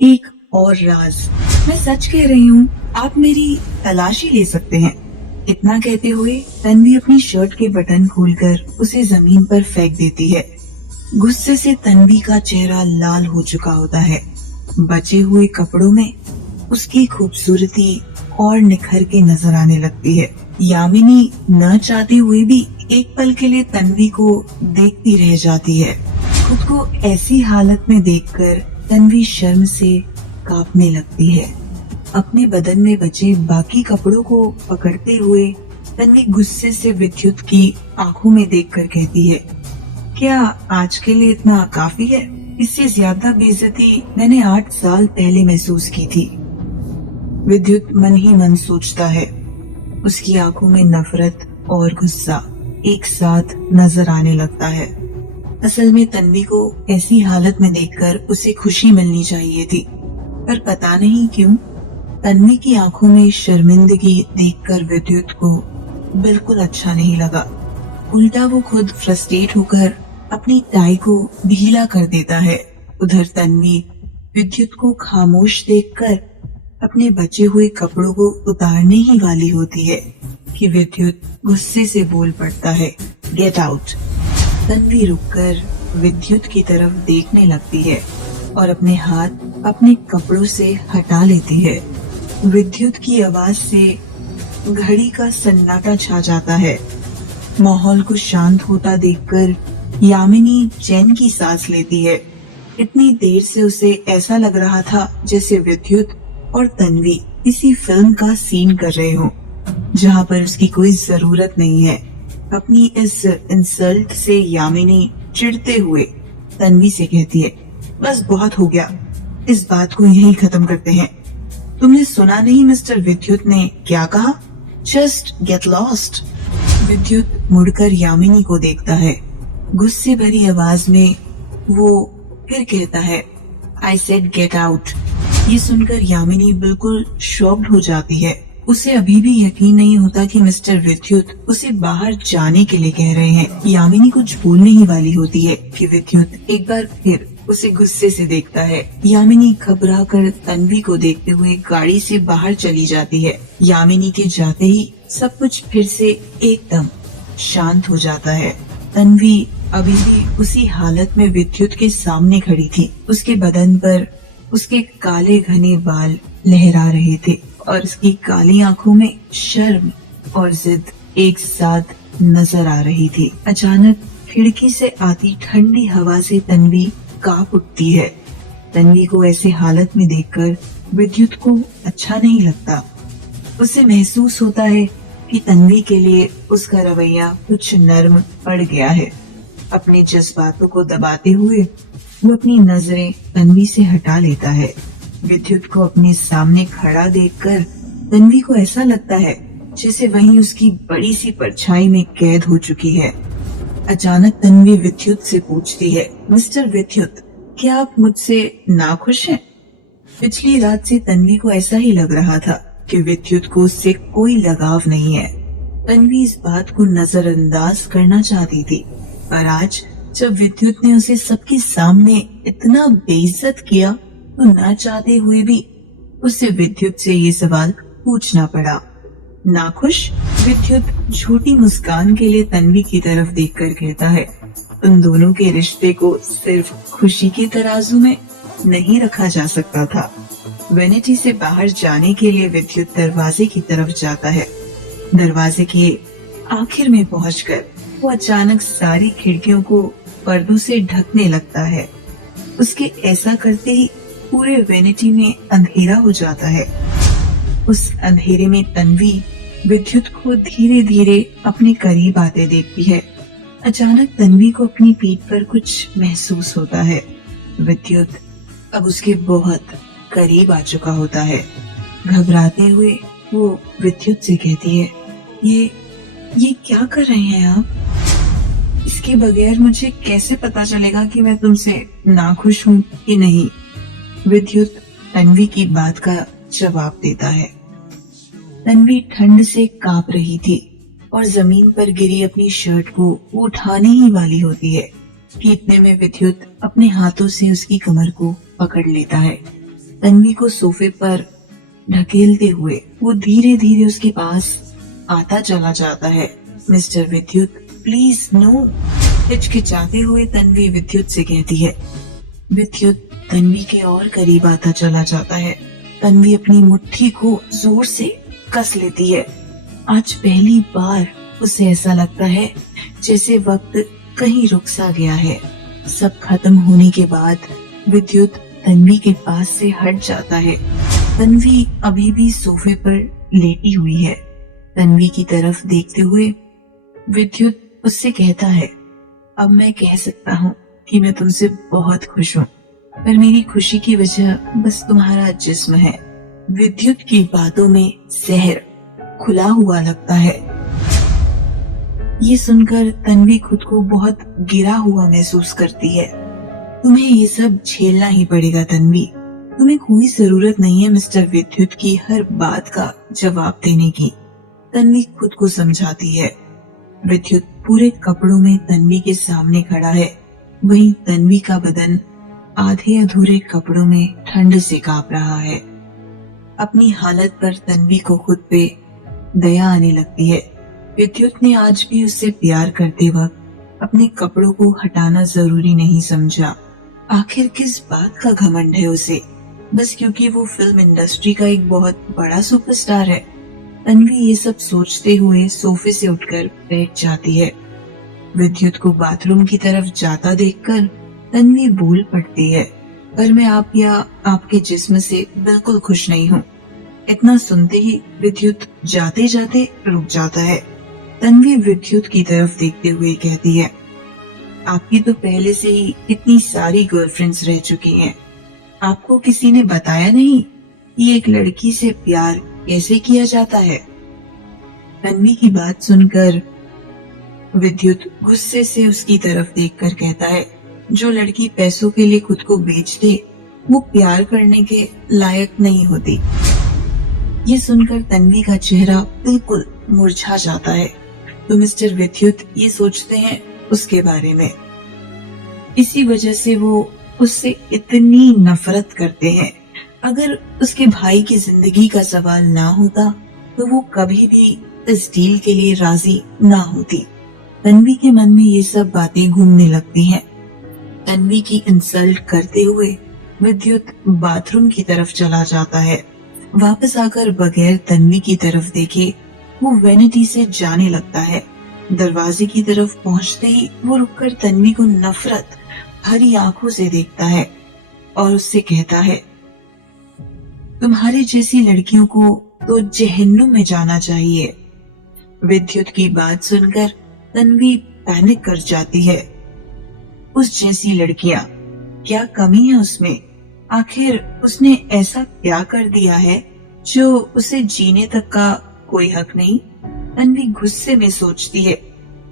एक और राज। मैं सच कह रही हूँ, आप मेरी तलाशी ले सकते हैं। इतना कहते हुए तन्वी अपनी शर्ट के बटन खोलकर उसे जमीन पर फेंक देती है। गुस्से से तन्वी का चेहरा लाल हो चुका होता है। बचे हुए कपड़ों में उसकी खूबसूरती और निखर के नजर आने लगती है। यामिनी न चाहते हुए भी एक पल के लिए तन्वी को देखती रह जाती है। खुद को ऐसी हालत में देखकर तन्वी शर्म से कांपने लगती है। अपने बदन में बचे बाकी कपड़ों को पकड़ते हुए तन्वी गुस्से से विद्युत की आंखों में देखकर कहती है, क्या आज के लिए इतना काफी है? इससे ज्यादा बेइज्जती मैंने 8 साल पहले महसूस की थी। विद्युत मन ही मन सोचता है। उसकी आंखों में नफरत और गुस्सा एक साथ नजर आने लगता है। असल में तन्वी को ऐसी हालत में देखकर उसे खुशी मिलनी चाहिए थी, पर पता नहीं क्यों तन्वी की आंखों में शर्मिंदगी देखकर विद्युत को बिल्कुल अच्छा नहीं लगा। उल्टा वो खुद फ्रस्ट्रेट होकर अपनी टाई को ढीला कर देता है। उधर तन्वी विद्युत को खामोश देखकर अपने बचे हुए कपड़ों को उतारने ही वाली होती है कि विद्युत गुस्से से बोल पड़ता है, गेट आउट। तन्वी रुककर विद्युत की तरफ देखने लगती है और अपने हाथ अपने कपड़ों से हटा लेती है। विद्युत की आवाज से घड़ी का सन्नाटा छा जाता है। माहौल को शांत होता देखकर यामिनी चैन की सांस लेती है। इतनी देर से उसे ऐसा लग रहा था जैसे विद्युत और तन्वी किसी फिल्म का सीन कर रहे हो, जहाँ पर उसकी कोई जरूरत नहीं है। अपनी इस इंसल्ट से यामिनी चिढ़ते हुए तन्वी से कहती है, बस बहुत हो गया, इस बात को यहीं खत्म करते हैं। तुमने सुना नहीं मिस्टर विद्युत ने क्या कहा? Just get lost. विद्युत मुड़कर यामिनी को देखता है। गुस्से भरी आवाज में वो फिर कहता है, आई सेड गेट आउट। ये सुनकर यामिनी बिल्कुल शॉक्ड हो जाती है। उसे अभी भी यकीन नहीं होता कि मिस्टर विद्युत उसे बाहर जाने के लिए कह रहे हैं। यामिनी कुछ बोलने ही वाली होती है कि विद्युत एक बार फिर उसे गुस्से से देखता है। यामिनी घबरा कर तन्वी को देखते हुए गाड़ी से बाहर चली जाती है। यामिनी के जाते ही सब कुछ फिर से एकदम शांत हो जाता है। तन्वी अभी भी उसी हालत में विद्युत के सामने खड़ी थी। उसके बदन पर उसके काले घने बाल लहरा रहे थे और उसकी काली आंखों में शर्म और जिद एक साथ नजर आ रही थी। अचानक खिड़की से आती ठंडी हवा से तन्वी कांप उठती है। तन्वी को ऐसे हालत में देखकर विद्युत को अच्छा नहीं लगता। उसे महसूस होता है कि तन्वी के लिए उसका रवैया कुछ नर्म पड़ गया है। अपने जज्बातों को दबाते हुए वो अपनी नजरें तन्वी से हटा लेता है। विद्युत को अपने सामने खड़ा देखकर तन्वी को ऐसा लगता है जैसे वहीं उसकी बड़ी सी परछाई में कैद हो चुकी है। अचानक तन्वी विद्युत से पूछती है, मिस्टर विद्युत, क्या आप मुझसे नाखुश हैं? पिछली रात से तन्वी को ऐसा ही लग रहा था कि विद्युत को उससे कोई लगाव नहीं है। तन्वी इस बात को नजरअंदाज करना चाहती थी, पर आज जब विद्युत ने उसे सबके सामने इतना बेइज्जत किया तो न चाहते हुए भी उसे विद्युत से ये सवाल पूछना पड़ा। नाखुश? विद्युत झूठी मुस्कान के लिए तन्वी की तरफ देखकर कहता है, उन दोनों के रिश्ते को सिर्फ खुशी के तराजू में नहीं रखा जा सकता था। वेनिटी से बाहर जाने के लिए विद्युत दरवाजे की तरफ जाता है। दरवाजे के आखिर में पहुंचकर वो अचानक सारी खिड़कियों को पर्दों से ढकने लगता है। उसके ऐसा करते ही पूरे वेनिटी में अंधेरा हो जाता है। उस अंधेरे में तन्वी विद्युत को धीरे धीरे अपने करीब आते देखती है। अचानक तन्वी को अपनी पीठ पर कुछ महसूस होता है। विद्युत अब उसके बहुत करीब आ चुका होता है। घबराते हुए वो विद्युत से कहती है, ये क्या कर रहे हैं आप? इसके बगैर मुझे कैसे पता चलेगा कि मैं तुमसे नाखुश हूँ कि नहीं? विद्युत तन्वी की बात का जवाब देता है। तन्वी ठंड से कांप रही थी और जमीन पर गिरी अपनी शर्ट को उठाने ही वाली होती है कि इतने में विद्युत अपने हाथों से उसकी कमर को पकड़ लेता है। तन्वी को सोफे पर ढकेलते हुए वो धीरे धीरे उसके पास आता चला जाता है। मिस्टर विद्युत, प्लीज नो, हिचकिचाते हुए तन्वी विद्युत से कहती है। विद्युत तन्वी के और करीब आता चला जाता है। तन्वी अपनी मुट्ठी को जोर से कस लेती है। आज पहली बार उसे ऐसा लगता है जैसे वक्त कहीं रुक सा गया है। सब खत्म होने के बाद विद्युत तन्वी के पास से हट जाता है। तन्वी अभी भी सोफे पर लेटी हुई है। तन्वी की तरफ देखते हुए विद्युत उससे कहता है, अब मैं कह सकता हूँ कि मैं तुमसे बहुत खुश हूँ, पर मेरी खुशी की वजह बस तुम्हारा जिस्म है। विद्युत की बातों में जहर खुला हुआ लगता है। ये सुनकर तन्वी खुद को बहुत गिरा हुआ महसूस करती है। तुम्हें ये सब झेलना ही पड़ेगा तन्वी। तुम्हें कोई जरूरत नहीं है मिस्टर विद्युत की हर बात का जवाब देने की, तन्वी खुद को समझाती है। विद्युत पूरे कपड़ों में तन्वी के सामने खड़ा है। वहीं तन्वी का बदन आधे अधूरे कपड़ों में ठंड से कांप रहा है। अपनी हालत पर तन्वी को खुद पे दया आने लगती है। विद्युत ने आज भी उससे प्यार करते वक्त अपने कपड़ों को हटाना जरूरी नहीं समझा। आखिर किस बात का घमंड है उसे, बस क्योंकि वो फिल्म इंडस्ट्री का एक बहुत बड़ा सुपरस्टार है। तन्वी ये सब सोचते हुए सोफे से उठकर बैठ जाती है। विद्युत को बाथरूम की तरफ जाता देखकर तन्वी बोल पड़ती है, पर मैं आप या आपके जिस्म से बिल्कुल खुश नहीं हूँ। इतना सुनते ही विद्युत जाते जाते रुक जाता है। तन्वी विद्युत की तरफ देखते हुए कहती है, आपकी तो पहले से ही इतनी सारी गर्लफ्रेंड्स रह चुकी हैं। आपको किसी ने बताया नहीं कि एक लड़की से प्यार कैसे किया जाता है? तन्वी की बात सुनकर विद्युत गुस्से से उसकी तरफ देखकर कहता है, जो लड़की पैसों के लिए खुद को बेच दे वो प्यार करने के लायक नहीं होती। ये सुनकर तन्वी का चेहरा बिल्कुल मुरझा जाता है। तो मिस्टर विद्युत ये सोचते हैं उसके बारे में। इसी वजह से वो उससे इतनी नफरत करते हैं। अगर उसके भाई की जिंदगी का सवाल ना होता तो वो कभी भी इस डील के लिए राजी ना होती। तन्वी के मन में ये सब बातें घूमने लगती हैं। तन्वी की इंसल्ट करते हुए विद्युत बाथरूम की तरफ चला जाता है। वापस आकर बगैर तन्वी की तरफ देखे वो वैनिटी से जाने लगता है। दरवाजे की तरफ पहुंचते ही वो रुककर तन्वी को नफरत भरी आंखों से देखता है और उससे कहता है, तुम्हारे जैसी लड़कियों को तो जहन्नुम में जाना चाहिए। विद्युत की बात सुनकर तन्वी पैनिक कर जाती है। उस जैसी लड़कियां, क्या कमी है उसमें? आखिर उसने ऐसा क्या कर दिया है जो उसे जीने तक का कोई हक नहीं? तन्वी गुस्से में सोचती है,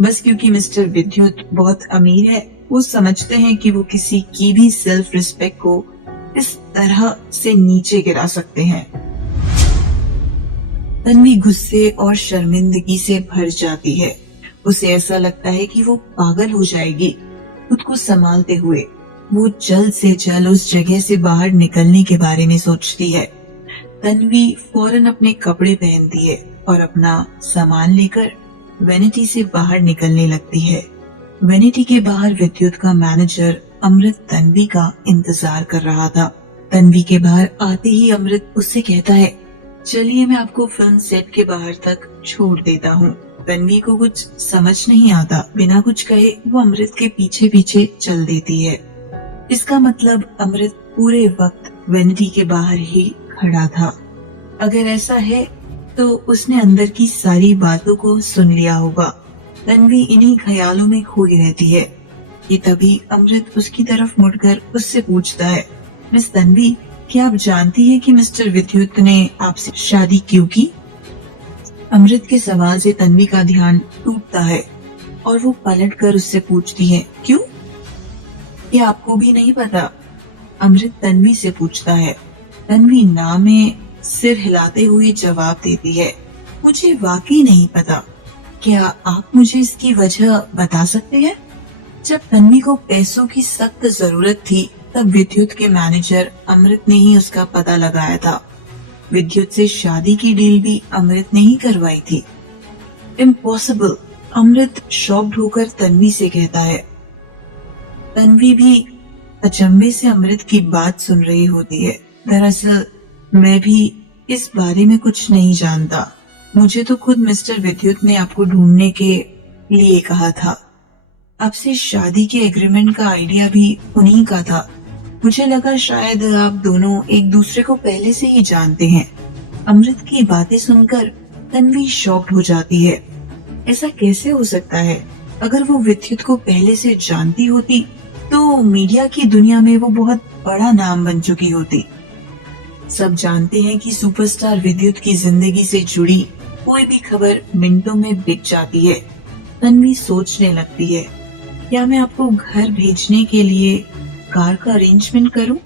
बस क्योंकि मिस्टर विद्युत बहुत अमीर है वो समझते हैं कि वो किसी की भी सेल्फ रिस्पेक्ट को इस तरह से नीचे गिरा सकते हैं। तन्वी गुस्से और शर्मिंदगी से भर जाती है। उसे ऐसा लगता है कि वो पागल हो जाएगी। खुद को संभालते हुए वो जल्द से जल्द उस जगह से बाहर निकलने के बारे में सोचती है। तन्वी फौरन अपने कपड़े पहनती है और अपना सामान लेकर वैनिटी से बाहर निकलने लगती है। वैनिटी के बाहर विद्युत का मैनेजर अमृत तन्वी का इंतजार कर रहा था। तन्वी के बाहर आते ही अमृत उससे कहता है, चलिए मैं आपको फिल्म सेट के बाहर तक छोड़ देता हूँ। तन्वी को कुछ समझ नहीं आता। बिना कुछ कहे वो अमृत के पीछे पीछे चल देती है। इसका मतलब अमृत पूरे वक्त वैनिटी के बाहर ही खड़ा था। अगर ऐसा है तो उसने अंदर की सारी बातों को सुन लिया होगा। तन्वी इन्हीं ख्यालों में खोई रहती है कि तभी अमृत उसकी तरफ मुड़कर उससे पूछता है, मिस तन्वी, क्या आप जानती है कि मिस्टर विद्युत ने आपसे शादी क्यों की? अमृत के सवाल से तन्वी का ध्यान टूटता है और वो पलटकर उससे पूछती है, क्यों? क्या आपको भी नहीं पता? अमृत तन्वी से पूछता है। तन्वी ना में सिर हिलाते हुए जवाब देती है, मुझे वाकई नहीं पता। क्या आप मुझे इसकी वजह बता सकते हैं? जब तन्वी को पैसों की सख्त जरूरत थी तब विद्युत के मैनेजर अमृत ने ही उसका पता लगाया था। विद्युत से शादी की डील भी अमृत ने ही करवाई थी। इम्पॉसिबल, अमृत शॉक्ड होकर तन्वी से कहता है। तन्वी भी अचंभे से अमृत की बात सुन रही होती है। दरअसल मैं भी इस बारे में कुछ नहीं जानता। मुझे तो खुद मिस्टर विद्युत ने आपको ढूंढने के लिए कहा था। आपसे शादी के एग्रीमेंट का आइडिया भी उन्हीं का था। मुझे लगा शायद आप दोनों एक दूसरे को पहले से ही जानते हैं। अमृत की बातें सुनकर तन्वी शॉक्ड हो जाती है। ऐसा कैसे हो सकता है? अगर वो विद्युत को पहले से जानती होती तो मीडिया की दुनिया में वो बहुत बड़ा नाम बन चुकी होती। सब जानते हैं कि सुपरस्टार विद्युत की जिंदगी से जुड़ी कोई भी खबर मिनटों में बिक जाती है। तन्वी सोचने लगती है, क्या मैं आपको घर भेजने के लिए कार का अरेंजमेंट करूं?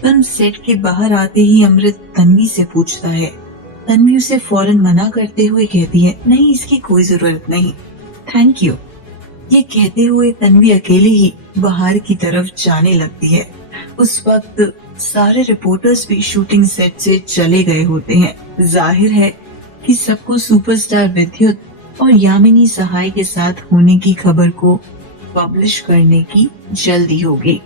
फिल्म सेट के बाहर आते ही अमृत तन्वी से पूछता है। तन्वी उसे फौरन मना करते हुए कहती है, नहीं, इसकी कोई जरूरत नहीं, थैंक यू। ये कहते हुए तन्वी अकेले ही बाहर की तरफ जाने लगती है। उस वक्त सारे रिपोर्टर्स भी शूटिंग सेट से चले गए होते हैं। जाहिर है कि सबको सुपरस्टार विद्युत और यामिनी सहाय के साथ होने की खबर को पब्लिश करने की जल्दी होगी।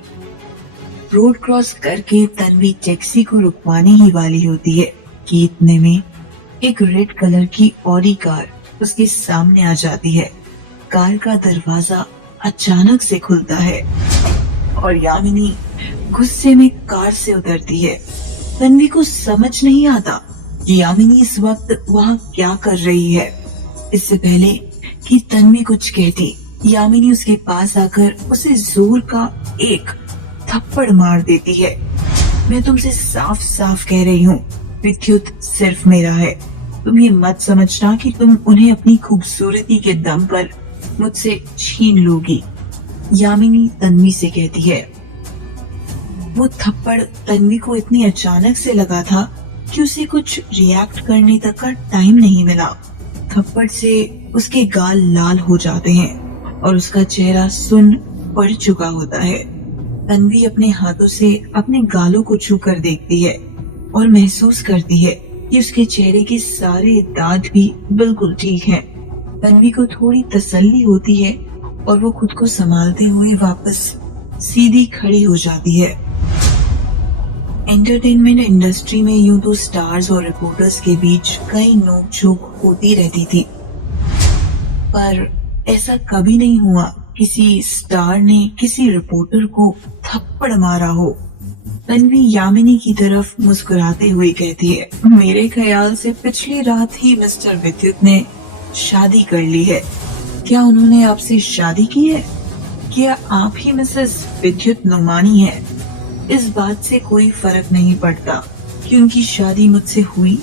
रोड क्रॉस करके तन्वी टैक्सी को रुकवाने ही वाली होती है कि इतने में एक रेड कलर की ऑडी कार उसके सामने आ जाती है। कार का दरवाजा अचानक से खुलता है और यामिनी गुस्से में कार से उतरती है। तन्वी को समझ नहीं आता कि यामिनी इस वक्त वहाँ क्या कर रही है। इससे पहले कि तन्वी कुछ कहती, यामिनी उसके पास आकर उसे जोर का एक थप्पड़ मार देती है। मैं तुमसे साफ साफ कह रही हूँ, विद्युत सिर्फ मेरा है। तुम ये मत समझना कि तुम उन्हें अपनी खूबसूरती के दम पर मुझसे छीन लोगी, यामिनी तन्वी से कहती है। वो थप्पड़ तन्वी को इतनी अचानक से लगा था कि उसे कुछ रिएक्ट करने तक का टाइम नहीं मिला। थप्पड़ से उसके गाल लाल हो जाते हैं और उसका चेहरा सुन्न पड़ चुका होता है। तन्वी अपने हाथों से अपने गालों को छूकर देखती है और महसूस करती है कि उसके चेहरे के सारे दांत भी बिल्कुल ठीक हैं। तन्वी को थोड़ी तसल्ली होती है और वो खुद को संभालते हुए वापस सीधी खड़ी हो जाती है। एंटरटेनमेंट इंडस्ट्री में यूं तो स्टार्स और रिपोर्टर्स के बीच कई नोक-झोंक होती रहती थी, पर ऐसा कभी नहीं हुआ किसी स्टार ने किसी रिपोर्टर को थप्पड़ मारा हो। तन्वी यामिनी की तरफ मुस्कुराते हुए कहती है, मेरे ख्याल से पिछली रात ही मिस्टर विद्युत ने शादी कर ली है। क्या उन्होंने आपसे शादी की है? क्या आप ही मिसेस विद्युत नुमानी है? इस बात से कोई फर्क नहीं पड़ता कि उनकी शादी मुझसे हुई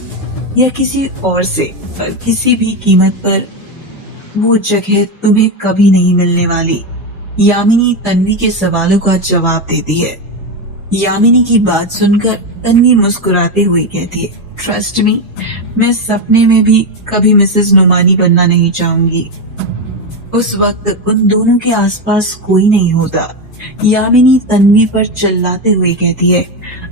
या किसी और से, पर किसी भी कीमत पर वो जगह तुम्हें कभी नहीं मिलने वाली। यामिनी तन्वी के सवालों का जवाब देती है। यामिनी की बात सुनकर तन्वी मुस्कुराते हुए कहती है, ट्रस्ट मी, मैं सपने में भी कभी मिसेस नुमानी बनना नहीं चाहूंगी। उस वक्त उन दोनों के आसपास कोई नहीं होता। यामिनी तन्वी पर चिल्लाते हुए कहती है,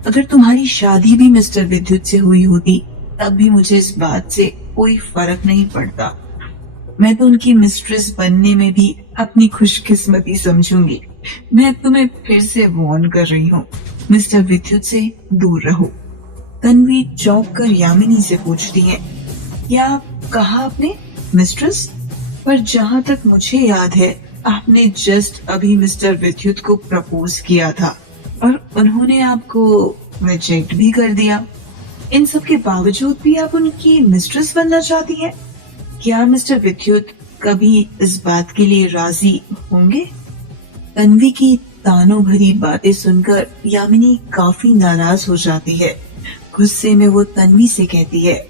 अगर तुम्हारी शादी भी मिस्टर विद्युत से हुई होती तब भी मुझे इस बात से कोई फर्क नहीं पड़ता। मैं तो उनकी मिस्ट्रेस बनने में भी अपनी खुशकिस्मती समझूंगी। मैं तुम्हें फिर से वार्न कर रही हूँ, मिस्टर विद्युत से दूर रहो। तन्वी चौंक कर यामिनी से पूछती है, क्या कहा आपने मिस्ट्रेस? पर जहाँ तक मुझे याद है आपने जस्ट अभी मिस्टर विद्युत को प्रपोज किया था और उन्होंने आपको रिजेक्ट भी कर दिया। इन सब के बावजूद भी आप उनकी मिस्ट्रेस बनना चाहती हैं। क्या मिस्टर विद्युत कभी इस बात के लिए राजी होंगे? तन्वी की तानों भरी बातें सुनकर यामिनी काफी नाराज हो जाती है। गुस्से में वो तन्वी से कहती है,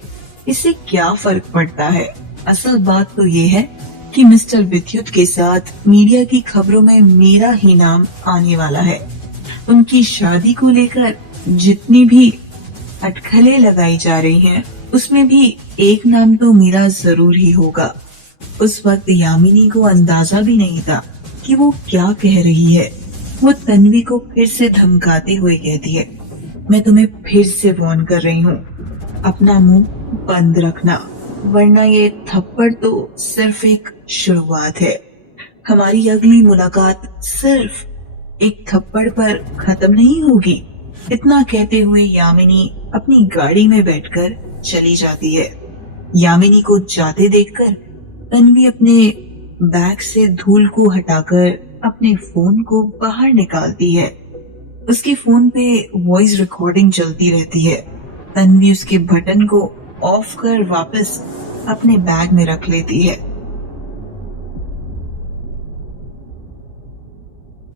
इससे क्या फर्क पड़ता है? असल बात तो ये है कि मिस्टर विद्युत के साथ मीडिया की खबरों में मेरा ही नाम आने वाला है। उनकी शादी को लेकर जितनी भी अटकलें लगाई जा रही हैं, उसमें भी एक नाम तो मेरा जरूर ही होगा। उस वक्त यामिनी को अंदाजा भी नहीं था कि वो क्या कह रही है। वो तन्वी को फिर से धमकाते हुए कहती है, मैं तुम्हें फिर से वार्न कर रही हूँ, अपना मुंह बंद रखना, वरना ये थप्पड़ तो सिर्फ एक शुरुआत है। हमारी अगली मुलाकात सिर्फ एक थप्पड़ पर खत्म नहीं होगी। इतना कहते हुए यामिनी अपनी गाड़ी में बैठकर चली जाती है। यामिनी को जाते देखकर तन्वी अपने बैग से धूल को हटाकर अपने फोन को बाहर निकालती है। उसके फोन पे वॉइस रिकॉर्डिंग चलती रहती है। तन्वी उसके बटन को ऑफ कर वापस अपने बैग में रख लेती है।